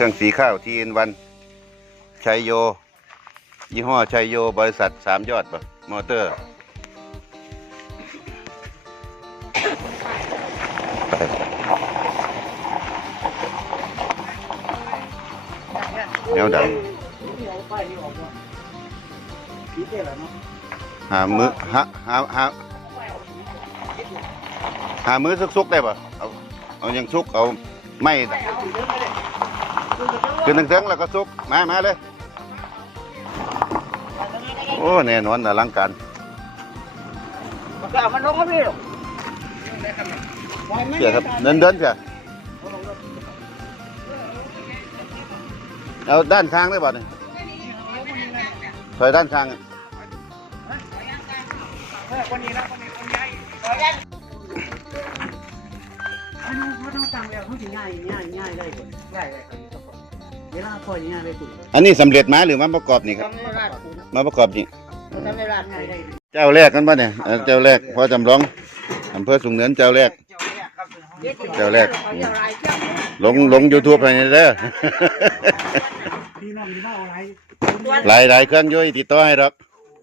มาแล้วเครื่องสีข้าวทีนวันชัยโย ยี่ห้อชัยโย บริษัทสามยอดปะมอเตอร์ไปแนวดังหามือหาหาหาหามือซุกๆได้ปะเอาเอายังซุกเอาไม่ ขึ้นทั้งเทิงๆแล้วก็ซุกมามาเลย โอ้ แน่นอนอลังการเอามันลงมาพี่หรอกเสียครับ เดินเดินเสียเอาด้านข้างได้ป่ะเนี่ยถอยด้านข้างอะคนนี้นะคนนี้คนใหญ่มันมันต้องตั้งแล้วเขาสิง่ายง่ายง่ายได้คนง่ายเลยครับ เวลาปล่อยง่ายได้คุณอันนี้สำเร็จมาหรือมาประกอบนี่ครับ ทำในร้านคุณมาประกอบนี่ ทำในร้านง่ายได้เจ้าแรกกันป่ะเนี่ยเออเจ้าแรกพอจำลองอำเภอสูงเนินเจ้าแรก เจ้าแรกลงลงยูทูบไปนี่เด้อ พี่น้องมีบ้าอะไรหลายหลายเครื่องอยุ่ยติดต่อให้ดอก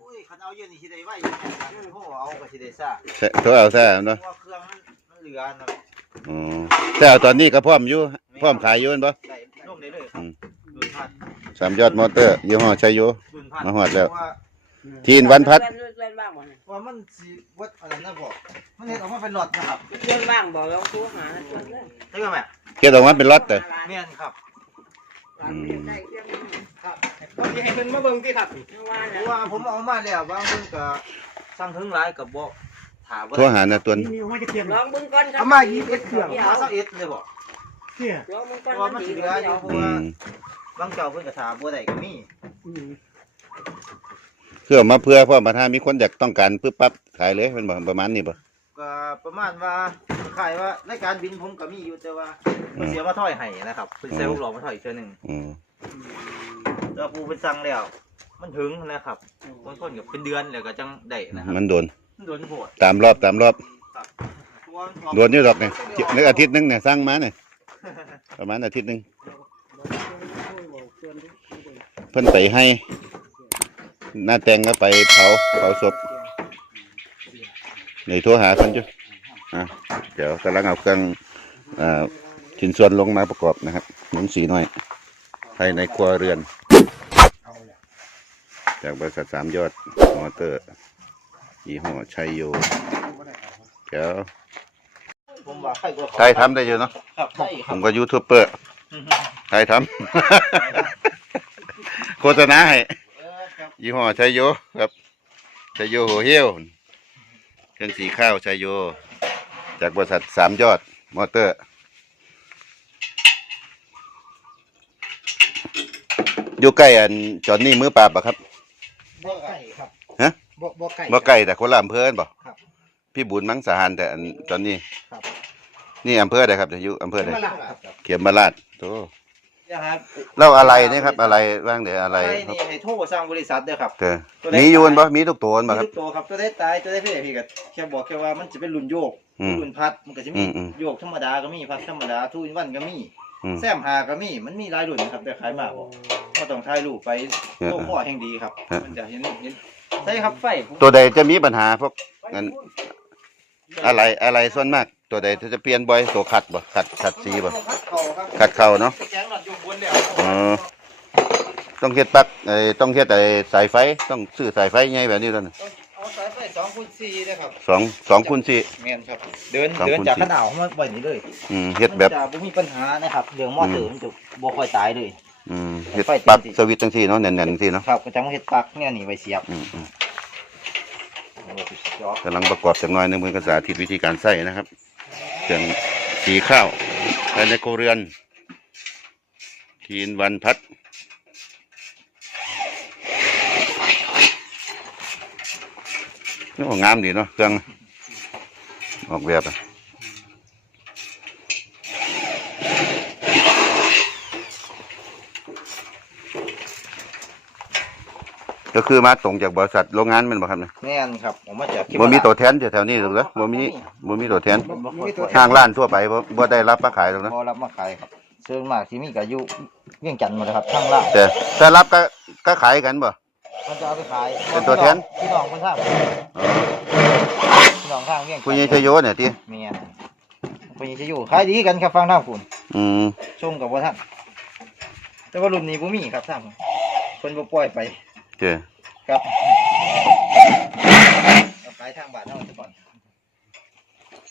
อุ้ยคันเอาเยอะนี่สิได้ไว้พวกเอาก็สิได้ซ่าแซ่โทรเอาแซ่เนาะเพราะว่าเครื่องมันเหลือนะอ๋อแต่เอาตอนนี้ก็พร้อมอยู่พร้อมขายอยู่แม่นบ่ได้ ลงได้เลยครับดุนพัดสามยอดมอเตอร์ยี่ห้อชัยโยดุนพัดมาฮอดแล้ว เพราะาทีนวันพัดเพื่อนบ้างบ่เนี่ยว่ามันสิวัดอะไรนะบอกมันเห็นออกมาเป็นหลอดนะครับเพื่อนบ้างบอกลองโทรหาเพื่อนเลยใช่ไหมแม่เก็บออกมาเป็นล็อตเด้อเมียนครับร้านเรียนได้เครื่องนึงครับก็สิให้เพิ่นมาเบิ่งที่ครับเมื่อวานเพน่ะราะว่าผมเอามาแล้วบางเพิ่นก็สั่งถึงหลายกับบ่ถามว่าโทรหานะตัวนี่มีว่าจะเทียม ลองบึงก่อนเอามา21เครื่องมาซะเอ็ดเลยบ่ เที่ยลองบึงเพก่อนราะว่ามันสิเหลืออยู่เพราะอืว่ามบางเจ้าเพิ่นก็ถามบ่ได้ก็มีอืมเพื่อมาเพื่อเพราะมาถ้ามีคนอยากต้องการปึ๊บปั๊บขายเลยเป็นบ่ประมาณนี้บ่ก็ประมาณว่าขายว่ารายการบินผมก็มีอยู่แต่ว่าเพิ่นเสียมาถอยให้นะครับเพิ่นเสียลูกหลอกมาถอยอีกเทื่อหนึงอืมแต่ว่าผู้เพิ่นสั่งแล้ว มันถึงนะครับบางคนก็เป็นเดือนแล้วก็จังได้นะครับมันโดนมันโดนโหดตามรอบตามรอบครับเพราะว่ามันโดนอยู่ดอกเนี่ยนึกอาทิตย์หนึงเนี่ยสร้างมาเนี่ย ประมาณอาทิตย์หนึ่งเพิ่นไปให้ หน้าแตงก็ไปเผาเผาศพเดี๋ยวหาเพิ่นจ้ะอะเดี๋ยวกำลังเอาเครื่องอ่อชิ้นส่วนลงมาประกอบนะครับหมุนสีหน่อยภายในครัวเรือน จากบริษัทสามยอดมอเตอร์ยี่ห้อชัยโยเดี๋ยว ผมว่าใครก็ไทยทำได้อยู่เนาะครับใช่คผรับมก็ยูทูบเบอร์ไทยทำ โฆษณาให้เออครับยี่ห้อชัยโยครับชัยโยโหเฮี้ยวเครื่องสีข้าวชัยโย จากบริษัทสามยอดมอเตอร์อยู่ใกล้อันจอนนี่มือปราบปะครับ บ่ไก่ครับฮะ บ่บ่ไก่บ่ใกล้แต่คนละอำเภอบ่ครับ พี่บุญมังสาหารแต่อันจอนนี่ครับนี่อำเภอใดครับอยู่อำเภอใดมาละครับเขียมมาลาดโตนะครับเล่าอะไรนี่ครับ อะไรบ้างเดี๋ยวอะไรไก่ครับนี่ให้โทรสั่งบริษัทเด้อครับ เออมีอยู่บ่มีทุกตัวบ่มีครับทุกตัวครับตัวได้ตายตัวได้พี่พี่ก็แค่บอกแค่ว่ามันจะเป็นรุ่นโยกอืมรุ่นพัดมันก็จะอืมีมอืม โยกธรรมดาก็มีพัดธรรมดาทูอินวันก็มี อืม แซมหาก็มีมันมีหลายรุ่นนะครับแต่ขายมากบ่ก็ต้องถ่ายรูปไปเออโลข้อแห่งดีครับ เออ มันจะเห็นเห็นใช่ครับไฟตัวใดจะมีปัญหาพวกงั้น อะไรอะไรส่วนมาก ตัวใดจะเปลี่ยนบ่อยตัวขัดบ่ขัดขัดสีบ่ขัดเข่าครับขัดเข่าเนาะแข็งหลอดอยู่บนแล้วอ๋อต้องเฮ็ดปลั๊กไอ้ต้องเฮ็ดไอ้สายไฟต้องซื้อสายไฟใหญ่แบบนี้ตัวนึงเอาสายไฟสองคูณสี่นะครับสองสองคูณสี่แม่นครับเดินสองเดินคูณจากสี่ขนาวมาไว้นี่เลยอืมเฮ็ดแบบมันจะบ่มีปัญหานะครับเรื่องมอเตอร์มันจะบ่ค่อยตายเลยอืมเฮ็ดไฟปลั๊กเต็มที่สวิตช์จังซี่เนาะแน่นๆจังซี่เนาะครับก็จังเฮ็ดปลั๊กเนี่ยนี่ไว้เสียบอืมอืม โอ้สุดยอด กำลังประกอบจากน้อยหนึงเพิ่นก็สาธิตวิธีการใช้นะครับเครื่องสีข้าวภายในโกเรือน ทีนวันพัดนี่งามดีเนาะเครื่องออกแบบอะ ก็คือมาตรงจากบริษัทโรงงานแมันบ่ครับเนี่ยแม่นครับผมมาจากบ่มีตัวแทนแถวๆนี้หรอกเหรอบ่มีบ่มีตัวแทนบ่มีตัวแทนทางร้านทั่วไปบ่บ่ได้รับมาขายหรอกนะบ่รับมาขายครับส่วนมากที่มีก็อยู่เวียงจันทน์หมดเลยครับทางล่างแต่แต่รับก็ก็ขายกันบ่ มันจะเอาไปขายเป็นตัวแทน พี่น้องคนทางอ๋อพี่น้องทางเวียงจันทน์ผู้ใหญ่ชโยเนี่ยที่เมียนผู้ใหญ่จะอยู่ขายดีกันครับฟังทางคุณอืมชมกับว่าท่านแต่ว่ารุ่นนี้บ่มีครับทางเพิ่นบ่ปล่อยไป เจ้อครับเอาขายทางบ้านเฮาซะก่อน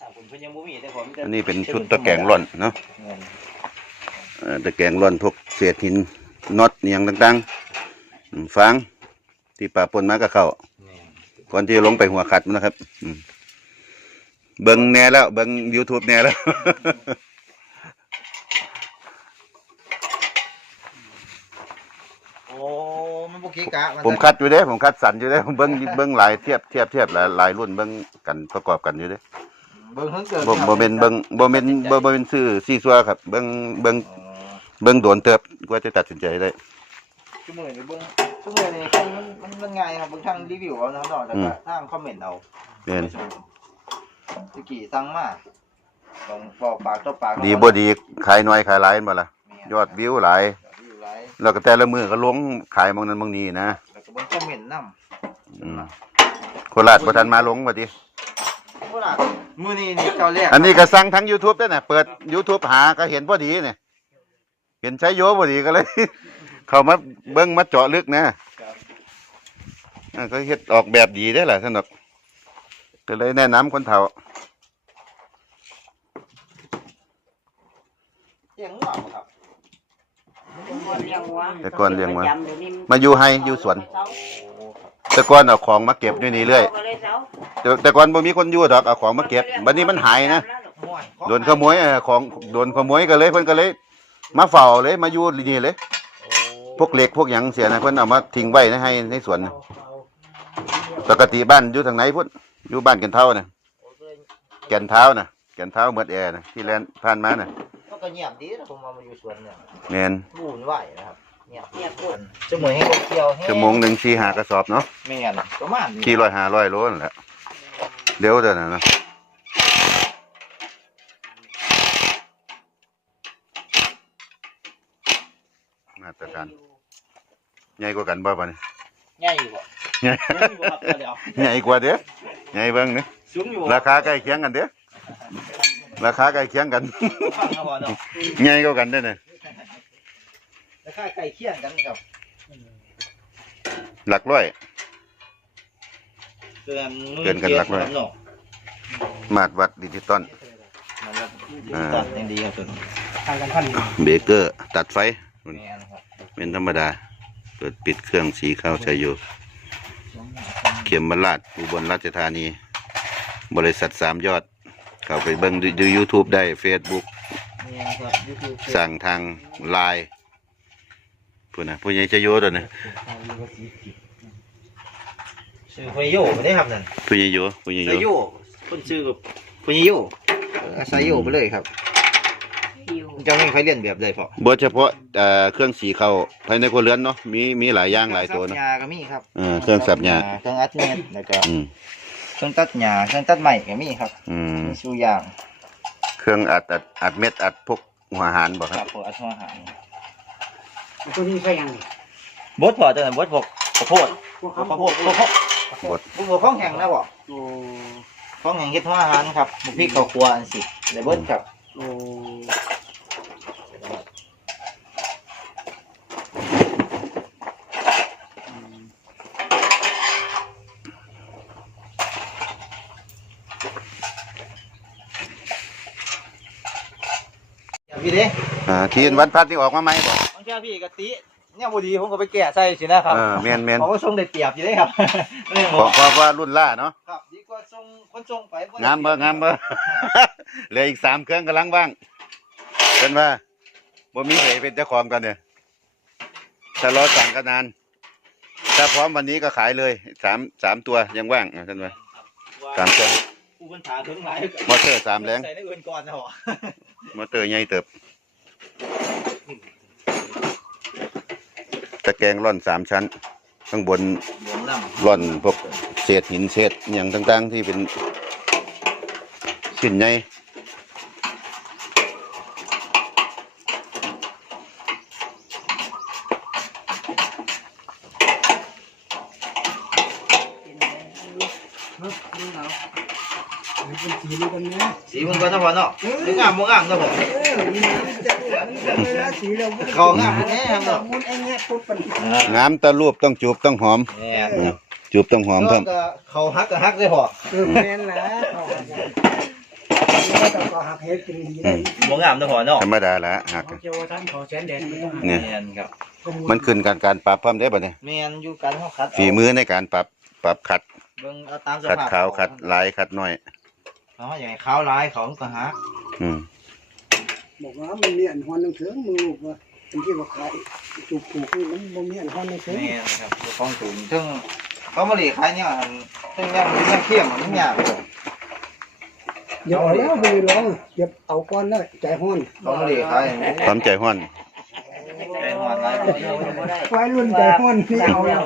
ทางคุณเพิ่นยังบ่มีแต่ผมอันนี้เป็นชุดตะแกรงร่อนเนาะเงินเอ่อตะแกรงร่อนพวกเศษหินน็อตเนียงต่างๆอืมฟางที่ป่าปนมากับเขาแม่นก่อนที่จะลงไปหัวขัดมันนะครับอืมเบิ้งแน่แล้ว เบิ้ง YouTube แน่แล้ว โอ้มัน บ่เกะกะนผมคัดอยู่เด้ผมคัดสันอยู่เด้ผมเบิ้งเบิ้งหลายเทียบเทียบเทียบหลายหลายรุ่นเบิ้งกันประกอบกันอยู่เด้เบิ่งเพิ่งเกิดบ่บ่เป็นเบิ้งบ่เป็นบ่บ่เป็นซื้อซีซัวครับ เบิ้งเบิ้งอ๋อเบิ้งโดนเติบกว่าจะตัดสินใจได้ ชั่วโมงนี้เบิ่งชั่วโมงนี้มันมันมันง่ายครับเบิ่งทางรีวิวเอานะครับเนาะแล้วก็ทางคอมเมนต์เอาแม่นตะกี้สั่งมาต้องบอกปากต่อปากดีบ่ดีขายน้อยขายหลายแม่นบ่ล่ะ ยอดวิวหลายยอดวิว หลายแล้วก็แต่ละมือก็ลงขายหมองนั้นหมองนี้นะแล้วก็เบิ่งคอมเมนต์นำอืมโคราชบ่ทันมาลงว่าติโคราชมื้อนี้นี่เจ้าแรกอันนี้ก็สั่งทั้ง YouTube ด้วยน่ะเปิด YouTube หาก็เห็นพอดีเนี่ยเห็นใช้โยพอดีก็เลย เข้ามาเบิ่งมาเจาะลึกนะอ่าก็เฮ็ดออกแบบดีได้อล่ะสนุกก็เลยแนะนำคนเฒ่าเสียงหัวบ่ ครับเลี้ยงวัวแต่ก่อนเลี้ยงวัว ประจำเดี๋ยวนี้นมาอยู่ให้อยู่สวนแต่ก่อนเอาของมาเก็บอยู่นี่เรื่อยก็เลยเสาแต่แต่ก่อนบ่มีคนอยู่ดอกเอาของมาเก็บบัดนี้มันหายนะม่วนโดนขโมยเออของโดนขโมยก็เลยเพิ่นก็เลย มาเฝ้าเลยมาอยู่นี่เลย พวกเหล็กพวกหยังเสียนะเพิ่นเอามาทิ้งไว้นะให้ในสวนนะปกติบ้านอยู่ทางไหนพุ่นอยู่บ้านแกันเท้านะแก่นเท้านะแก่นเท้าเมือดแอร์นะที่แลนผ่านมานะ มันก็เงียบดีนะผมว่ามาอยู่สวนเนี่ยแม่นวุ่นวายนะครับเงียบเงียบโคตรชั่วโมงให้รถเที่ยวให้ชั่วโมงหนึ่งสี่หากระสอบเนาะไม่งั้นประมาณนี้ขี่ร้อยห้าร้อยโลนั่นแหละเดี๋ยวเดี๋ยวนะเนาะมาตรฐานใหญ่กว่ากันบ่ปะนี่ง่ายอยู่บ่ใหญ่สูงอยู่บ่ครับเดี๋ยวใหญ่กว่าเด้อใหญ่เบิ่งเด้อสูงอยู่บ่ราคาใกล้เคียงกันเด้อ ราคาใกล้เคียงกัน ฟังนะบ่เนาะใหญ่กว่ากันเด้อเนี่ยราคาใกล้เคียงกันครับหลักร้อย เกินมือเกินกันหลักร้อยเนาะมาตรวัดดิจิตอล มันแบบตัดยังดีครับส่วนทางกันพันหนึ่งเบเกอร์ตัดไฟ แม่นครับเป็นธรรมดา เปิดปิดเครื่องสีข้าวชัยโยเข็มบรรลาดอุบลราชธานี บริษัทสามยอด เข้าไปเบิ่งดู YouTube ได้ Facebook แม่นครับ YouTube สั่งทางไลน์พูดนะผู้ใหญ่ชัยโยตัวนี้ชื่อพยโยไม่ได้ครับนั่นผู้ใหญ่โยผู้ใหญ่ไซโยโยคนชื่อกับพยโยเออไซโยไปเลยครับหิวจะไม่มีใครเรียนแบบเลยพอบ่เฉพาะเอ่อเครื่องสีเข้าภายในครัวเรือนเนาะมีมีหลายอย่างหลายตัวเครื่เนาะองซับหญ้าก็มีครับเออเครื่องสับหญ้าเครื่องอัดเม็ดแล้วก็อืม เครื่องตัดหญ้าเครื่องตัดไม้ก็มีครับอืมมีชูอย่างเครื่องอัดอัดอัดเม็ดอัดพวกหัวอาหารบ่คครัรับบพวกอัดหัวอาหารตัวนี้ใช่ยังนี่บดพอตัวนั้นบดพวกข้าวโพดพวกข้าเขาวโพดพวกข้าวบดพวกข้องแห้งนะบ่โอ้ข้องแห้งเฮ็ดหัวอาหารครับหมูพริกข้าวคั่วอันสิได้เบิดครับโอ้ พี่เด้อ่าทีนวันพัดนี่ออกมาไหมบ่บางทีพี่กะติเนี่ยบ่ดีผมก็ไปแก้ใส่สินะครับเออแม่นแม่นเพราะว่าทรงได้เปรียบอยู่เด้ครับเรื่องเพบ่ราะเพราะว่ารุ่นล่าเนาะครับดีกว่าทรงคนทรงไปได้งามเบอร์งามเบอร์เหลืออีกสามเครื่องกำลังว่างเป็นว่าบ่มีใครเป็นเจ้าของกันเนี่ยถ้ารอสั่งก็นาน ถ้าพร้อมวันนี้ก็ขายเลยสามสามตัวยังว่างอะท่านว่าสามเครื่องผู้ปัญหาถึงหลายมอเตอร์สามแรงใส่ในอื่นก่อนนะบ่ มอเตอร์ใหญ่เติบ ตะแกรงร่อนสามชั้น ข้างบนล่อนพวกเศษหินเศษอย่างต่างๆ ที่เป็นชิ้นใหญ่ เป็นสีมันกัน นะสีมันก็ต้องพอเนาะหรืองามบ่งามเนาะผมเออนี่มันจะมันเวลาสีเราเขางามแน่ครับเนาะมุนไอ้เงี้ยปุ๊บมันงามแตะรูปต้องจูบต้องหอมแม่นอืคมรับจูบต้องหอมเพิ่มก็เขาฮักก็ฮักได้พอเออแม่นละแล้วต้องก็หักเฮ็ดเป็นดีได้บ่งามเนาะพอเนาะธรรมดาละหักเจ้าท่านขอแสนแดงเนี่ยแม่นครับมันขึ้นการการปรับเพิ่มได้ป่ะเนี่ยแม่นอยู่กันเฮาคัดเาฝีมือในการปรับปรับขัดเบิ่งเอาตามสขัดภาพขาวขัดลายขัดน้อย เนาะอย่างขาวลายของก็ฮักอืมบอกว่ามันมีอันฮอนนึงเถิงมึงลูกว่าเป็นที่ว่าขายจุกผูกนี่มันบ่มีอันฮอนนึงเถิงแม่นครับเจ้าของถุงซึ่งเขามาหลีขายเนี่ยอันซึ่งยังยังเข้มมันยากเลยอย่าเอาแล้วไปลองอย่าเอาก้อนแล้วใจฮ้อนเขามาหลีขายความใจห้อนใจ หอนหลายบ่ดีไว้รุ่นใจฮ้อนนี่เอาแล้ว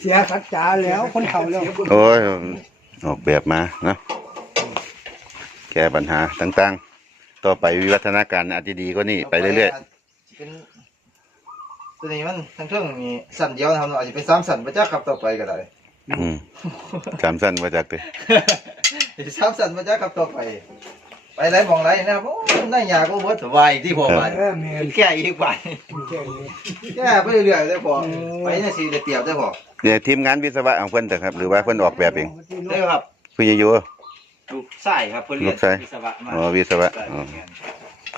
เสียสัจจาแล้วคนเฒ่าแล้วโอ้ยออกแบบมานะแก้ปัญหาต่างๆ ต่อไปวิวัฒนาการอาจจะดีกว่านี้ไปเรื่อยเป็นตัวนี้มันทั้งเครื่องมีสั่นเดียวนะครับอาจจะเป็นสามสั่นไปจ้าขับต่อไปก็ได้สามสั้นมาจากเตสามสั่นไปจ้าขับต่อไป ไปไรมองไรนะครับโอ้ได้ยาก็เบิดสบายที่พอไปเออแม่นแก้อีกไปแก่เลยแก้ไปเรื่อยๆได้พอไปเนี่ยสิได้เปรียบได้พอเนี่ยทีมงานวิศวะของเพิ่นเถอะครับ หรือว่าเพิ่นออกแบบเองได้ครับคุณยายอยู่ลูกไส้ครับเพิ่นเรียนลูกไส้วิศวะมาอ๋อวิศวะอ๋อ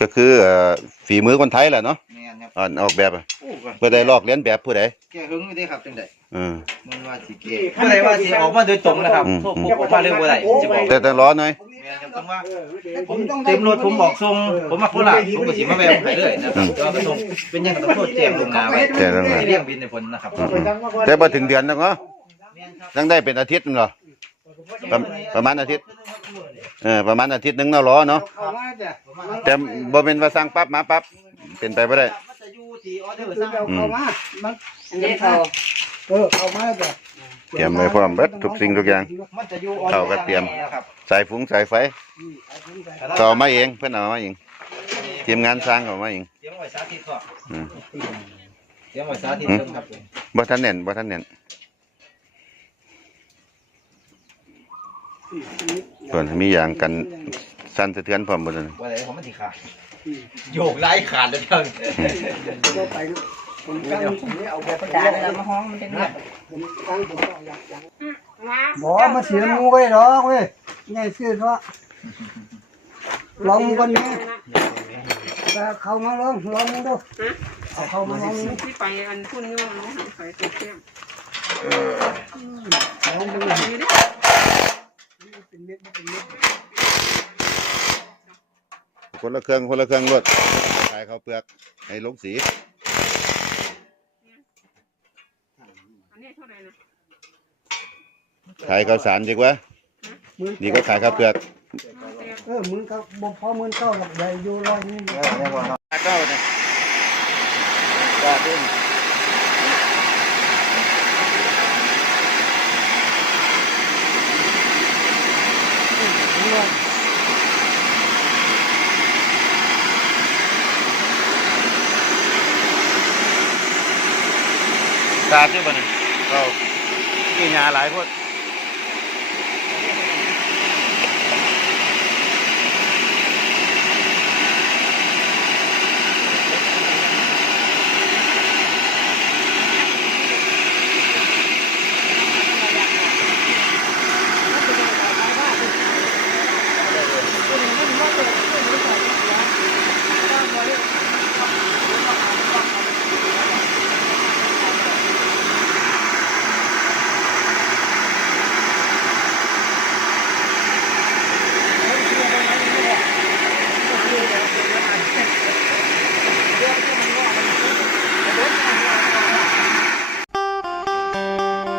ก็คือเอ่อฝีมือคนไทยแหละเนาะแม่ นครับอ่อนออกแบบอะโอ้ก็เพื่อได้ลอกเลียนแบบผู้ใดแก้หึงอยู่เด้ครับจังได๋เออมันว่าสิเก้บ่ได้ว่าสิออกมาโดยตรงนะครับอืมโทษผมออกมาเรื่องบ่ได้สิบอกแต่ต้องรอหน่อยแม่นครับต้องว่าผมเต็มรถผมบอกส่งผมมาโคราชผมก็สิมาแวะให้เลยนะครับก็กระทงเป็นหยังก็ต้องโทษแจ้งลวงหน้าไว้แจ้งล่วงหน้าเลี้ยงบินในผลนะครับอืมแต่พอถึงเดือนแล้วเนาะตั้งได้เป็นอาทิตย์นึงเหรอประประมาณอาทิตย์เออประมาณอาทิตย์หนึงเนาะรอเนาะเข้ามาจ้ะแต่บ่เป็นว่าสั่งปั๊บมาปั๊บ เป็นไปบ่ได้ มันจะอยู่ที่ออเดอร์คือสั่งเอาเข้ามามันอันนี้เขาเออเข้ามาจ้ะเตรียมไว้พร้อมเบิดทุกสิ่งทุกอย่าง มันจะอยู่ออเดอร์เข้าก็เตรียมนะครับสายฝุงสายไฟต่อมาเองเพิ่นเอามาเองทีมงานสร้างเขามาเองเตรียมไว้สาธิตก่อนอืมเตรียมไว้สาธิตเพิ่นครับผมบ่ทันแน่นบ่ทันแน่นส่วนมีอย่างกันสั่นสะเทือนพร้อมบ่ซั่นว่าอะไรผมมันสิขาด โยกไล่ขาดแล้วเพิ่นก็ไปผมตั้งผมเอาแบบประดาเรามาห้องมันจะเนี่ยผมตั้งผมก็อยากอยากบ่มาเสียมูไว้หรอกเว้ยง่ายซื้อเนาะลองกันนี่แต่เข้ามาลองลองดูเอาเข้ามาลองดูที่ไปอันพุ่นนี่มันไม่หันไปตัวเข้มลองดูนี่ดิเป็นเม็ดเป็นเม็ด คนละเครื่องคนละเครื่องรวดขายข้าวเปลือกให้ลงสีอันนี้เท่าไหร่นะขายข้าวสารดีกว่านี่ก็ขายข้าวเปลือกเออมึงก็บ่พอมึงเก้าหลักใหญ่อยู่ร้อยนี่เออเนี่ยบ่เนาะเก้าเนี่ยว่าเด้ง ตาชื่อบ่นี่เรากี่หญ้าหลายพวด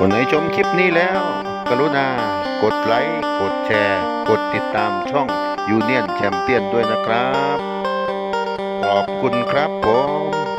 คนไหน ชมคลิปนี้แล้ว กรุณากดไลค์ กดแชร์ กดติดตามช่องยูเนียนแชมเปี้ยนด้วยนะครับ ขอบคุณครับผม